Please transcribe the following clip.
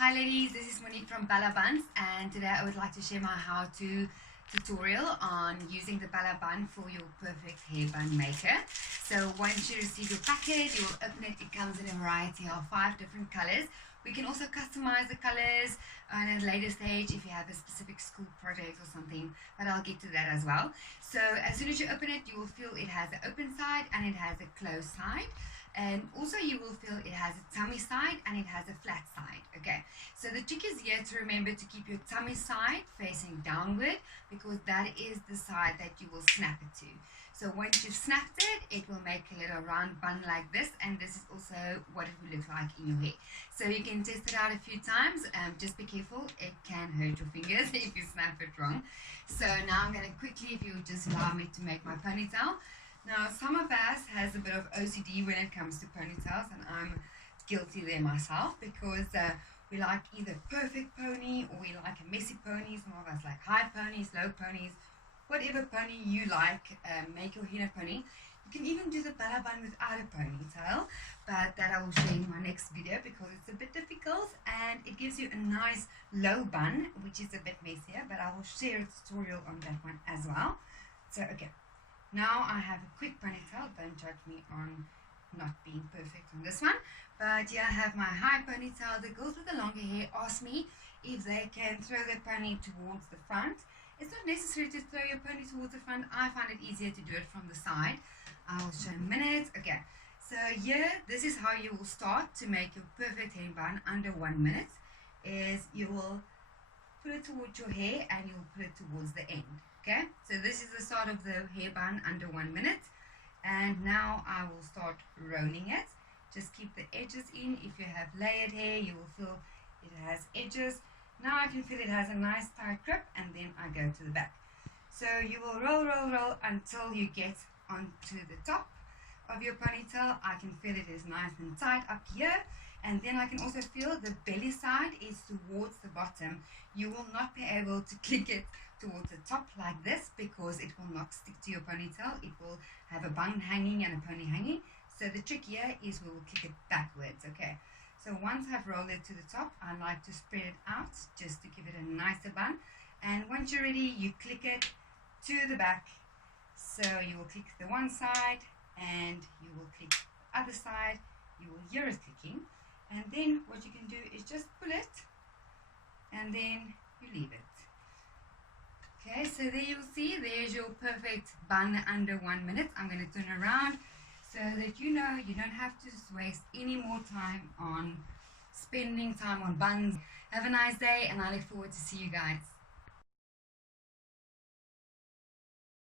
Hi ladies, this is Monique from Bunz, and today I would like to share my how-to tutorial on using the bun for your perfect hair bun maker. So once you receive your package, you will open it. It comes in a variety of 5 different colors. We can also customize the colors on a later stage if you have a specific school project or something, but I'll get to that as well. So as soon as you open it, you will feel it has an open side and it has a closed side. And also you will feel it has a tummy side and it has a flat side. Okay, so the trick is here to remember to keep your tummy side facing downward, because that is the side that you will snap it to. So once you've snapped it, it will make a little round bun like this, and this is also what it will look like in your hair. So you can test it out a few times. Just be careful, it can hurt your fingers if you snap it wrong. So now I'm going to quickly, if you would just allow me to make my ponytail. Now, some of us has a bit of OCD when it comes to ponytails, and I'm guilty there myself, because we like either perfect pony or we like a messy pony. Some of us like high ponies, low ponies, whatever pony you like. Make your henna pony. You can even do the bun without a ponytail, but that I will share in my next video because it's a bit difficult and it gives you a nice low bun, which is a bit messier, but I will share a tutorial on that one as well. So, okay. Now I have a quick ponytail. Don't judge me on not being perfect on this one. But yeah, I have my high ponytail. The girls with the longer hair ask me if they can throw their pony towards the front. It's not necessary to throw your pony towards the front. I find it easier to do it from the side. I'll show in a minute. Okay, so here, this is how you will start to make your perfect hair bun under 1 minute. Is you will put it towards your hair and you'll put it towards the end. Okay, so this is the start of the hair bun under 1 minute, and now I will start rolling it. Just keep the edges in. If you have layered hair, you will feel it has edges. Now I can feel it has a nice tight grip, and then I go to the back. So you will roll until you get onto the top of your ponytail. I can feel it is nice and tight up here, and then I can also feel the belly side is towards the bottom. You will not be able to click it towards the top like this because it will not stick to your ponytail. It will have a bun hanging and a pony hanging. So the trick here is we will click it backwards. Okay, so once I've rolled it to the top, I like to spread it out just to give it a nicer bun. And once you're ready, you click it to the back. So you will click the one side and you will click the other side. You will hear it clicking, and then what you can do is just pull it and then you leave it. Okay, so there you'll see, there's your perfect bun under 1 minute. I'm going to turn around so that you know you don't have to waste any more time on spending time on buns. Have a nice day, and I look forward to see you guys.